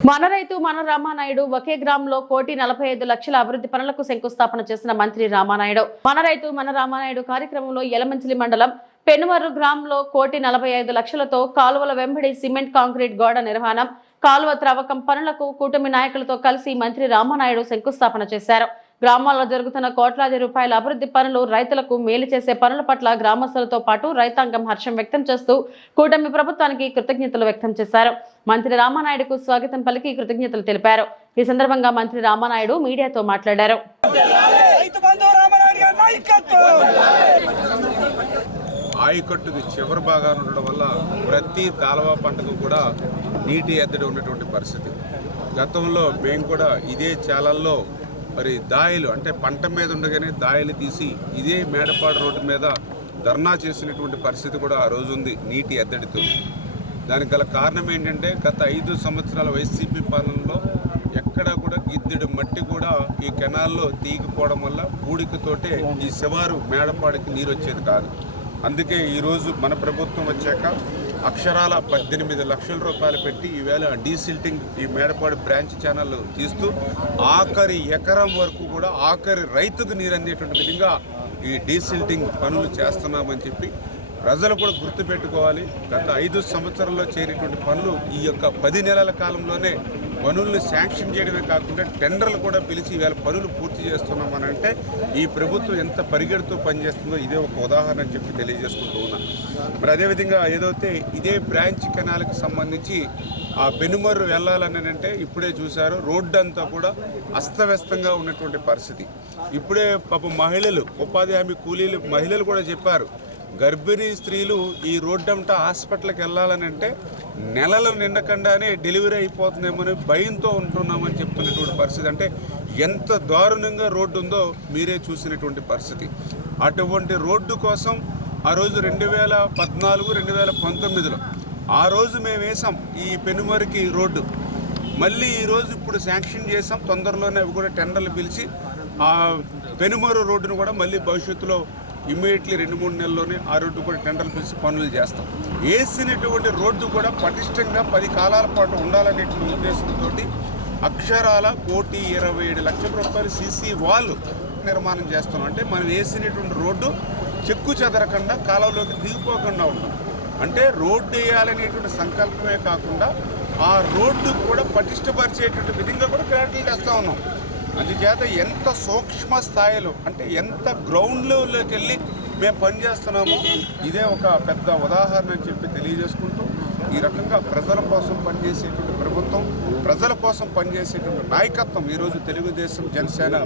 మన రైతు మన రామానాయుడు ఒకే గ్రామంలో కోటి నలభై ఐదు లక్షల అభివృద్ధి పనులకు శంకుస్థాపన చేసిన మంత్రి రామానాయుడు. మన రైతు మన రామానాయుడు కార్యక్రమంలో ఎలమంచిలి మండలం పెనుమర్రు గ్రామంలో కోటి నలభై ఐదు లక్షలతో కాలువల వెంబడి సిమెంట్ కాంక్రీట్ గోడ నిర్మాణం కాలువ త్రవ్వకం పనులకు కూటమి నాయకులతో కలిసి మంత్రి రామానాయుడు శంకుస్థాపన చేశారు. గ్రామాల్లో జరుగుతున్న కోట్లాది రూపాయల అభివృద్ధి పనులు రైతులకు మేలు చేసే పనుల పట్ల గ్రామస్తులతో పాటు రైతాంగం హర్షం వ్యక్తం చేస్తూ కూటమి ప్రభుత్వానికి కృతజ్ఞతలు వ్యక్తం చేశారు. మంత్రి రామానాయుడుకు స్వాగతం పలికి కృతజ్ఞతలు తెలిపారు. ఈ సందర్భంగా మంత్రి రామానాయుడు మీడియాతో మాట్లాడారు. ఆయకట్టుకి చివరి భాగాన ఉండడం వల్ల ప్రతి దాలవా పంటకు కూడా నీటి ఎద్దడి ఉన్నటువంటి పరిస్థితి. గతంలో మేము కూడా ఇదే చాలల్లో మరి దాయిలు అంటే పంట మీద ఉండగానే దాయిలు తీసి ఇదే మేడపాడు రోడ్డు మీద ధర్నా చేసినటువంటి పరిస్థితి కూడా ఆ రోజు ఉంది నీటి ఎద్దడితో. దానికి గల కారణం ఏంటంటే గత ఐదు సంవత్సరాల వైసీపీ పాలనలో ఎక్కడ కూడా గిద్దెడు మట్టి కూడా ఈ కెనాల్లో తీగిపోవడం వల్ల పూడికతోటే ఈ శివారు మేడపాడికి నీరు వచ్చేది కాదు. అందుకే ఈరోజు మన ప్రభుత్వం వచ్చాక అక్షరాల పద్దెనిమిది లక్షల రూపాయలు పెట్టి ఈవేళ డీసిల్టింగ్ ఈ మేడపాడు బ్రాంచ్ ఛానల్ తీస్తూ ఆఖరి ఎకరం వరకు కూడా ఆఖరి రైతుకు నీరు అందేటువంటి విధంగా ఈ డీసిల్టింగ్ పనులు చేస్తున్నామని చెప్పి ప్రజలు కూడా గుర్తుపెట్టుకోవాలి. గత ఐదు సంవత్సరాల్లో చేరినటువంటి పనులు ఈ యొక్క పది నెలల కాలంలోనే పనులను శాంక్షన్ చేయడమే కాకుండా టెండర్లు కూడా పిలిచి ఇవాళ పనులు పూర్తి చేస్తున్నామని అంటే ఈ ప్రభుత్వం ఎంత పరిగెడుతూ పనిచేస్తుందో ఇదే ఒక ఉదాహరణ అని చెప్పి తెలియజేసుకుంటూ ఉన్నా. మరి అదేవిధంగా ఏదైతే ఇదే బ్రాంచ్ కెనాల్కి సంబంధించి ఆ పెనుమర్రు వెళ్ళాలని అంటే ఇప్పుడే చూశారు రోడ్డు అంతా కూడా అస్తవ్యస్తంగా ఉన్నటువంటి పరిస్థితి. ఇప్పుడే పాపం మహిళలు ఉపాధి హామీ కూలీలు మహిళలు కూడా చెప్పారు గర్భిణీ స్త్రీలు ఈ రోడ్డంట హాస్పిటల్కి వెళ్ళాలని అంటే నెలలు నిండకుండానే డెలివరీ అయిపోతుందేమో భయంతో ఉంటున్నామని చెప్తున్నటువంటి పరిస్థితి. అంటే ఎంత దారుణంగా రోడ్డు ఉందో మీరే చూసినటువంటి పరిస్థితి. అటువంటి రోడ్డు కోసం ఆ రోజు రెండు వేల పద్నాలుగు రెండు వేల పంతొమ్మిదిలో ఆ రోజు మేము వేసాం ఈ పెనుమరికి రోడ్డు. మళ్ళీ ఈరోజు ఇప్పుడు శాంక్షన్ చేసాం తొందరలోనే అవి కూడా టెండర్లు పిలిచి ఆ పెనుమరు రోడ్డును కూడా మళ్ళీ భవిష్యత్తులో ఇమ్మీడియట్లీ రెండు మూడు నెలల్లోనే ఆ రోడ్డు కూడా టెండర్లు పిలిచి పనులు చేస్తాం. వేసినటువంటి రోడ్డు కూడా పటిష్టంగా పది కాలాల పాటు ఉండాలనేటువంటి ఉద్దేశంతో అక్షరాల కోటి ఇరవై ఏడు లక్షల రూపాయలు సీసీ వాల్ నిర్మాణం చేస్తున్నాం. అంటే మనం వేసినటువంటి రోడ్డు చెక్కు చెదరకుండా కాలంలోకి దిగిపోకుండా ఉంటాం అంటే రోడ్డు వేయాలనేటువంటి సంకల్పమే కాకుండా ఆ రోడ్డు కూడా పటిష్టపరిచేటువంటి విధంగా కూడా ప్రయత్నాలు చేస్తూ ఉన్నాం. అందుచేత ఎంత సూక్ష్మ స్థాయిలో అంటే ఎంత గ్రౌండ్ లెవెల్లోకి వెళ్ళి మేము పనిచేస్తున్నామో ఇదే ఒక పెద్ద ఉదాహరణ అని చెప్పి తెలియజేసుకుంటూ ఈ రకంగా ప్రజల కోసం పనిచేసేటువంటి ప్రభుత్వం ప్రజల కోసం పనిచేసేటువంటి నాయకత్వం ఈరోజు తెలుగుదేశం జనసేన